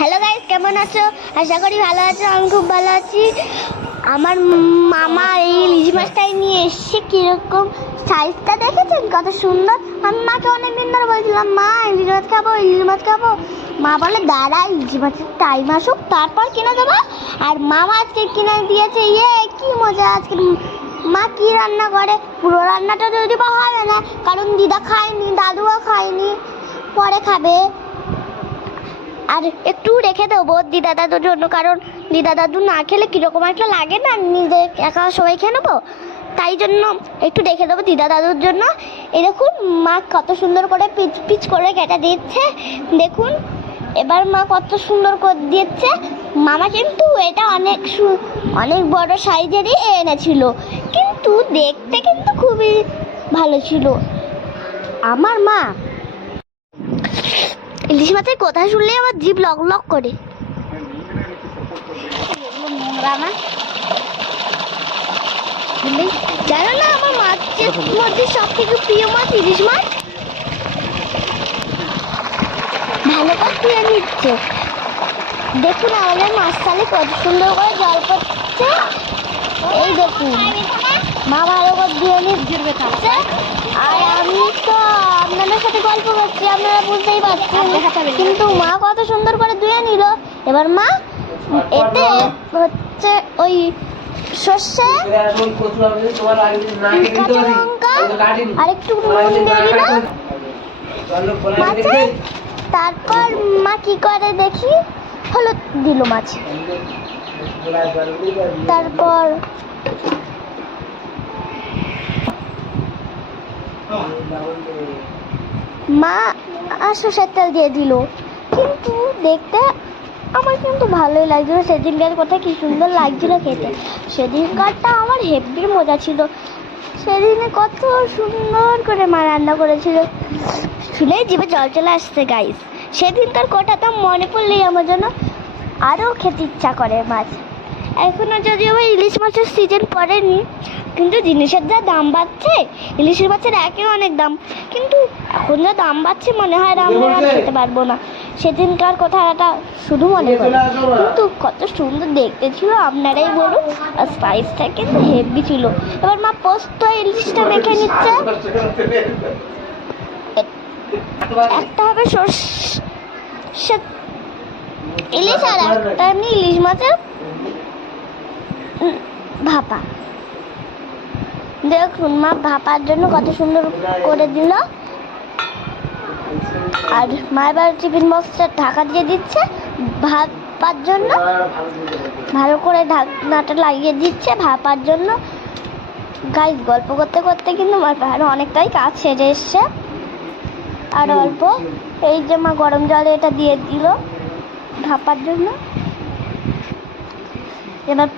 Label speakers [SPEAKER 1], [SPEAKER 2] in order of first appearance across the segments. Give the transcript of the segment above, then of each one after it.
[SPEAKER 1] Hello guys কেমন আছো? আশা করি ভালো আছো, আমি খুব ভালো আছি। আমার মামা এই ইলিশ মাছটাই নিয়ে এসছে, কীরকম সাইজটা দেখেছেন? কত সুন্দর। আমি মাকে অনেকদিন ধরে বলছিলাম, মা ইলিশ মাছ খাব ইলিশ মাছ খাব। মা বলে, দাঁড়া ইলিশ মাছের টাইম আসুক, তারপর কিনে দেবো। আর মামা আজকে কিনে দিয়েছে ইয়ে কি মজা, আজকে মা কি রান্না করে? পুরো রান্নাটা যদি বা হবে না, কারণ দিদা খায়নি, দাদুও খায়নি, পরে খাবে। আর একটু রেখে দেবো দিদা দাদুর জন্য, কারণ দিদা দাদু না খেলে কীরকম একটা লাগে না, নিজে একা সবাই খেয়ে নেব। তাই জন্য একটু রেখে দেবো দিদা দাদুর জন্য। এই দেখুন, মা কত সুন্দর করে পিচ পিচ করে কেটে দিচ্ছে। দেখুন, এবার মা কত সুন্দর করে দিচ্ছে। মামা কিন্তু এটা অনেক অনেক বড় সাইজেরই এনেছিল। কিন্তু দেখতে কিন্তু খুবই ভালো ছিল। আমার মা ইলিশ মাছের কথা শুনলে আমার জিভ লক লক করে। না জানো না, আমার মাছের মধ্যে সব থেকে প্রিয় মাছ ইলিশ মাছ? ভালো করে ধুয়ে নিচ্ছে। দেখুন, আমাদের মাছ তালে কত সুন্দর করে জল পড়ছে এই দেখুন, মা ভালো করে ধুয়ে নিচ্ছে। আপনাদের সাথে গল্প করছি আপনারা বুঝতেই পারছেন। কিন্তু মা কত সুন্দর করে ধুয়ে নিল। এবার মা এতে হচ্ছে ওই সর্ষে কাঁচা লঙ্কা আর একটু নুন দিয়ে দিল। মাছে তারপর মা কি করে দেখি? হলুদ দিল মাছ। তারপর মা সর্ষের তেল দিয়ে দিল। কিন্তু দেখতে আমার কিন্তু ভালোই লাগছিল। সেদিনকার কথা কি সুন্দর লাগছিল খেতে। সেদিনকারটা আমার হেভি মজা ছিল। সেদিনে কত সুন্দর করে মা রান্না করেছিল। শুনেই জিভে জল চলে আসছে গাইস সেদিনকার কটা তো মনে পড়লেই আমার জন্য আরও খেতে ইচ্ছা করে মাছ। এখনও যদিও বা ইলিশ মাছের সিজন পড়েনি, কিন্তু জিনিসের যা দাম বাড়ছে, ইলিশের মাছের একে অনেক দাম। কিন্তু এখন যা দাম বাড়ছে মনে হয় আমরা আর খেতে পারব না। সেদিনকার কথাটা শুধু মনে পড়ে। কিন্তু কত সুন্দর দেখতে ছিল আপনারাই বলুন, আর স্পাইসটা কিন্তু হেভি ছিল। এবার মা পোস্ত ইলিশটা মেখে নিচ্ছে। একটা হবে সর্ষে, ইলিশ আর একটা এমনি ইলিশ মাছের ভাপা। দেখুন, মা ভাপার জন্য কত সুন্দর করে দিল। আর মা এবার টিফিন বক্সটা ঢাকা দিয়ে দিচ্ছে। ভাপার জন্য ভালো করে ঢাকনাটা লাগিয়ে দিচ্ছে। ভাপার জন্য। গাই গল্প করতে করতে কিন্তু আমার আরও অনেকটাই কাজ সেরে এসছে। আর অল্প। এই যে মা গরম জলে এটা দিয়ে দিল ভাপার জন্য। এবার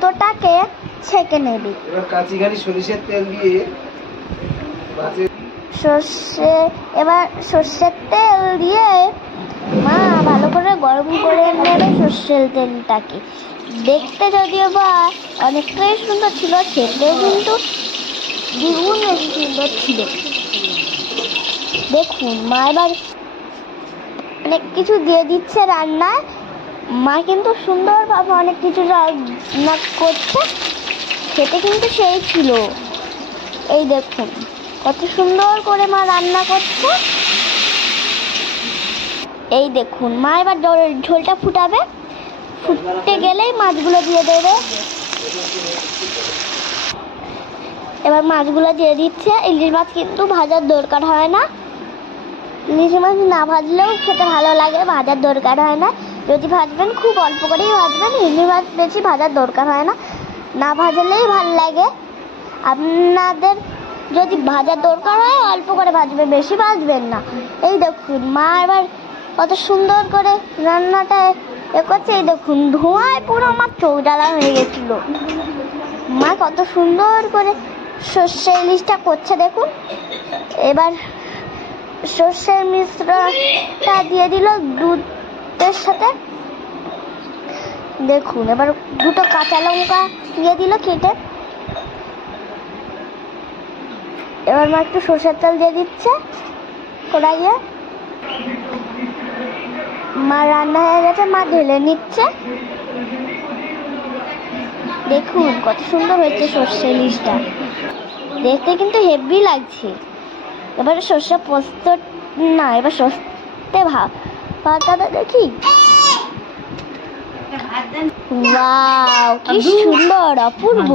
[SPEAKER 1] পোস্তটাকে ছেঁকে নেবে।
[SPEAKER 2] এবার কাঁচিঘানি সরিষার তেল দিয়ে মাছের
[SPEAKER 1] সর্ষে এবার সর্ষের তেল দিয়ে মা ভালো করে গরম করে নেবে সর্ষের তেলটাকে। দেখতে যদিও বা অনেকটাই সুন্দর ছিল খেতে কিন্তু দ্বিগুণ সুন্দর ছিল। দেখুন মা এবার অনেক কিছু দিয়ে দিচ্ছে রান্নায়। মা কিন্তু সুন্দরভাবে অনেক কিছু রান্না করছে। খেতে কিন্তু সেই ছিল। এই দেখুন, কত সুন্দর করে মা রান্না করছে। এই দেখুন, মা এবার ঝোলটা ফুটাবে। ফুটতে গেলেই মাছগুলো দিয়ে দেবে। এবার মাছগুলো দিয়ে দিচ্ছে। ইলিশ মাছ কিন্তু ভাজার দরকার হয় না। ইলিশ মাছ না ভাজলেও খেতে ভালো লাগে, ভাজার দরকার হয় না। যদি ভাজবেন, খুব অল্প করেই ভাজবেন। ইলিশ মাছ বেশি ভাজার দরকার হয় না। না ভাজলেই ভালো লাগে। আপনাদের যদি ভাজার দরকার হয়, অল্প করে ভাজবে বেশি ভাজবেন না। এই দেখুন, মা এবার কত সুন্দর করে রান্নাটা এ করছে। এই দেখুন, ধোঁয়ায় পুরো আমার চোখ জ্বালা হয়ে গেছিল। মা কত সুন্দর করে সর্ষে ইলিশটা করছে, দেখুন। এবার সর্ষের মিশ্রটা দিয়ে দিল দুধের সাথে দেখুন, এবার দুটো কাঁচা লঙ্কা দিয়ে দিল কেটে। এবার মা একটু সর্ষের তেল দিয়ে দিচ্ছে কড়াইয়ে। মা রান্না হয়ে গেছে, মা ঢেলে নিচ্ছে। দেখুন কত সুন্দর হয়েছে সর্ষে ইলিশটা। দেখতে কিন্তু হেভি লাগছে। এবারে সর্ষে পোস্ত, না, এবার সর্ষে ভাব। পাতাটা দেখি ওয়াও কি সুন্দর অপূর্ব